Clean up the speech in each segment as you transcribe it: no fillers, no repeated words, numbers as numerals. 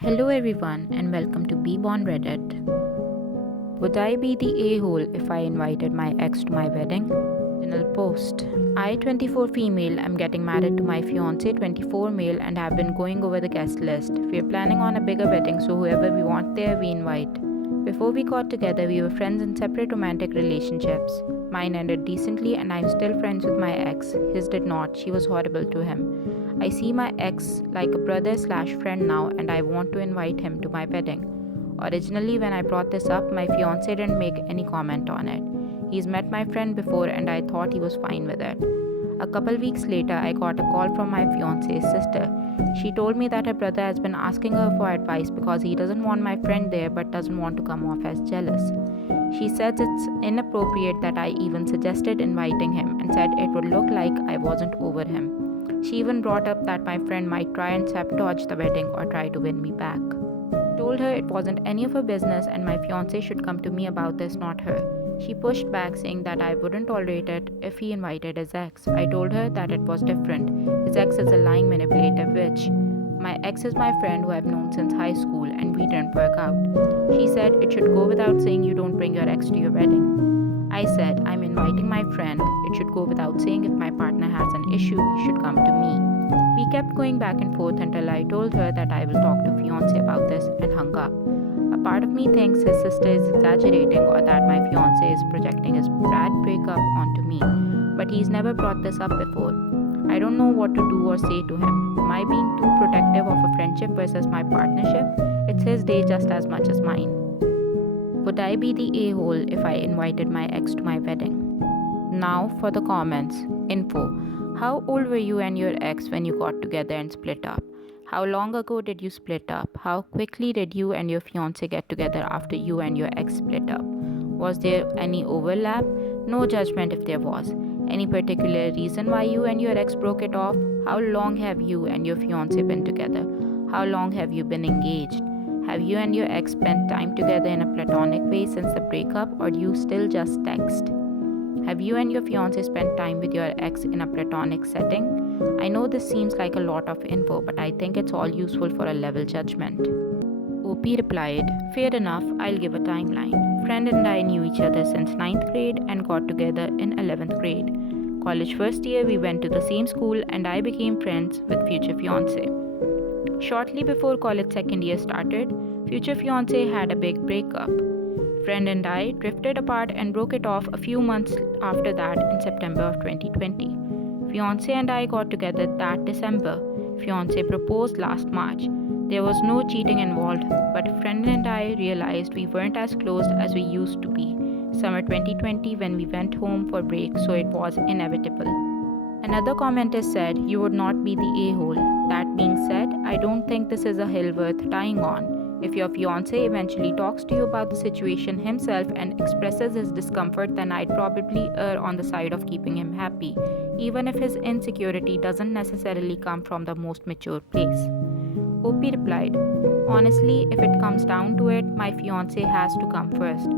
Hello everyone and welcome to Be Born Reddit. Would I be the a-hole if I invited my ex to my wedding? Original post. I 24 female am getting married to my fiance 24 male and have been going over the guest list. We're planning on a bigger wedding so whoever we want there we invite. Before we got together we were friends in separate romantic relationships. Mine ended decently and I'm still friends with my ex. His did not. She was horrible to him. I see my ex like a brother/friend now and I want to invite him to my wedding. Originally, when I brought this up, my fiance didn't make any comment on it. He's met my friend before and I thought he was fine with it. A couple weeks later, I got a call from my fiance's sister. She told me that her brother has been asking her for advice because he doesn't want my friend there but doesn't want to come off as jealous. She says it's inappropriate that I even suggested inviting him and said it would look like I wasn't over him. She even brought up that my friend might try and sabotage the wedding or try to win me back. I told her it wasn't any of her business and my fiance should come to me about this, not her. She pushed back saying that I wouldn't tolerate it if he invited his ex. I told her that it was different. His ex is a lying manipulative witch. My ex is my friend who I've known since high school and we didn't work out. She said it should go without saying you don't bring your ex to your wedding. I said, I'm inviting my friend. It should go without saying if my partner has an issue, he should come to me. We kept going back and forth until I told her that I will talk to fiance about this and hung up. A part of me thinks his sister is exaggerating or that my fiance is projecting his bad breakup onto me, but he's never brought this up before. I don't know what to do or say to him. Am I being too protective of a friendship versus my partnership? It's his day just as much as mine. Would I be the a-hole if I invited my ex to my wedding? Now for the comments. Info. How old were you and your ex when you got together and split up? How long ago did you split up? How quickly did you and your fiance get together after you and your ex split up? Was there any overlap? No judgment if there was. Any particular reason why you and your ex broke it off? How long have you and your fiance been together? How long have you been engaged? Have you and your ex spent time together in a platonic way since the breakup or do you still just text? Have you and your fiance spent time with your ex in a platonic setting? I know this seems like a lot of info, but I think it's all useful for a level judgment. OP replied, fair enough, I'll give a timeline. Friend and I knew each other since 9th grade and got together in 11th grade. College first year, we went to the same school and I became friends with future fiance. Shortly before college second year started, future fiance had a big breakup. Friend and I drifted apart and broke it off a few months after that in September of 2020. Fiance and I got together that December. Fiance proposed last March. There was no cheating involved, but friend and I realized we weren't as close as we used to be. Summer 2020 when we went home for break, so it was inevitable. Another commenter said you would not be the a-hole. That being said, I don't think this is a hill worth dying on. If your fiance eventually talks to you about the situation himself and expresses his discomfort, then I'd probably err on the side of keeping him happy, even if his insecurity doesn't necessarily come from the most mature place. OP replied, honestly, if it comes down to it, my fiance has to come first.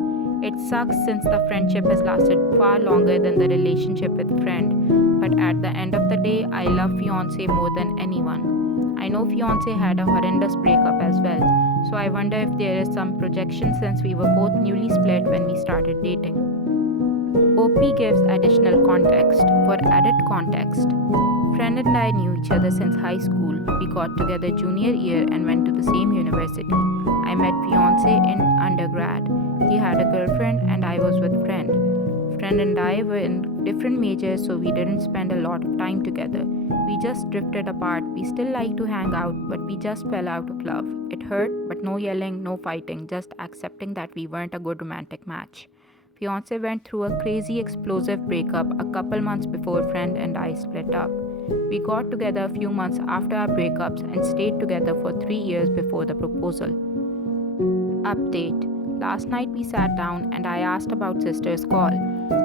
It sucks since the friendship has lasted far longer than the relationship with friend, but at the end of the day, I love fiance more than anyone. I know fiance had a horrendous breakup as well, so I wonder if there is some projection since we were both newly split when we started dating. OP gives additional context. For added context, friend and I knew each other since high school. We got together junior year and went to the same university. I met fiance in undergrad. He had a girlfriend and I was with friend. Friend and I were in different majors, so we didn't spend a lot of time together. We just drifted apart. We still like to hang out, but we just fell out of love. It hurt, but no yelling, no fighting, just accepting that we weren't a good romantic match. Fiance went through a crazy explosive breakup a couple months before friend and I split up. We got together a few months after our breakups and stayed together for 3 years before the proposal. Update. Last night we sat down and I asked about sister's call.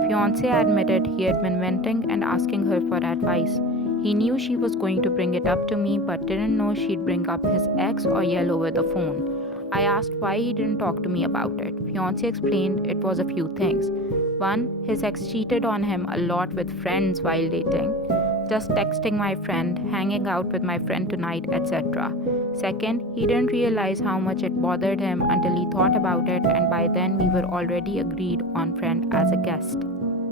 Fiance admitted he had been venting and asking her for advice. He knew she was going to bring it up to me but didn't know she'd bring up his ex or yell over the phone. I asked why he didn't talk to me about it. Fiance explained it was a few things. 1. His ex cheated on him a lot with friends while dating. just texting my friend, hanging out with my friend tonight, etc. Second, he didn't realize how much it bothered him until he thought about it, and by then we were already agreed on friend as a guest.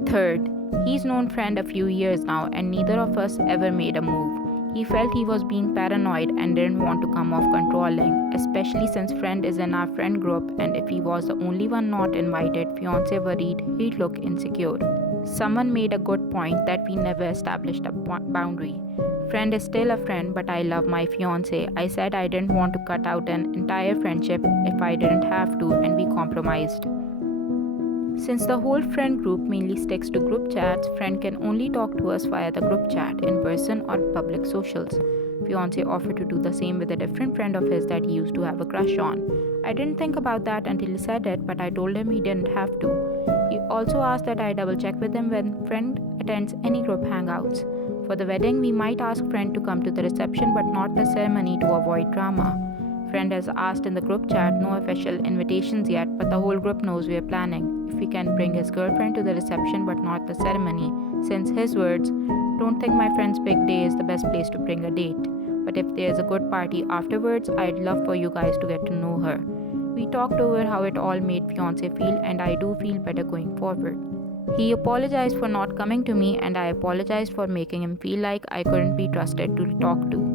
Third, he's known friend a few years now and neither of us ever made a move. He felt he was being paranoid and didn't want to come off controlling, especially since friend is in our friend group, and if he was the only one not invited, fiancé worried he'd look insecure. Someone made a good point that we never established a boundary. Friend is still a friend, but I love my fiancé. I said I didn't want to cut out an entire friendship if I didn't have to, and we compromised. Since the whole friend group mainly sticks to group chats, friend can only talk to us via the group chat, in person or public socials. Fiancé offered to do the same with a different friend of his that he used to have a crush on. I didn't think about that until he said it, but I told him he didn't have to. He also asked that I double check with him when friend attends any group hangouts. For the wedding, we might ask friend to come to the reception but not the ceremony to avoid drama. Friend has asked in the group chat, no official invitations yet, but the whole group knows we are planning. If we can bring his girlfriend to the reception but not the ceremony, since his words, don't think my friend's big day is the best place to bring a date. But if there's a good party afterwards, I'd love for you guys to get to know her. We talked over how it all made fiancé feel, and I do feel better going forward. He apologized for not coming to me, and I apologized for making him feel like I couldn't be trusted to talk to.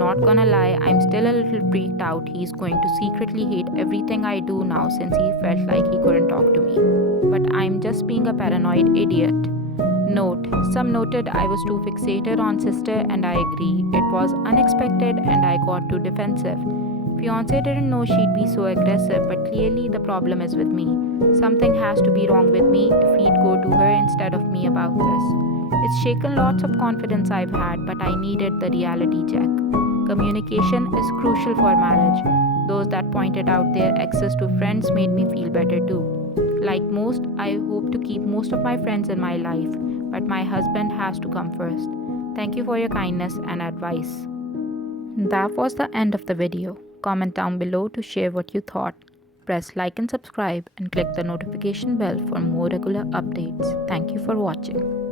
Not gonna lie, I'm still a little freaked out. He's going to secretly hate everything I do now since he felt like he couldn't talk to me. But I'm just being a paranoid idiot. Note, some noted I was too fixated on sister, and I agree. It was unexpected and I got too defensive. Fiancé didn't know she'd be so aggressive, but clearly the problem is with me. Something has to be wrong with me if he'd go to her instead of me about this. It's shaken lots of confidence I've had, but I needed the reality check. Communication is crucial for marriage. Those that pointed out their access to friends made me feel better too. Like most, I hope to keep most of my friends in my life, but my husband has to come first. Thank you for your kindness and advice. That was the end of the video. Comment down below to share what you thought. Press like and subscribe and click the notification bell for more regular updates. Thank you for watching.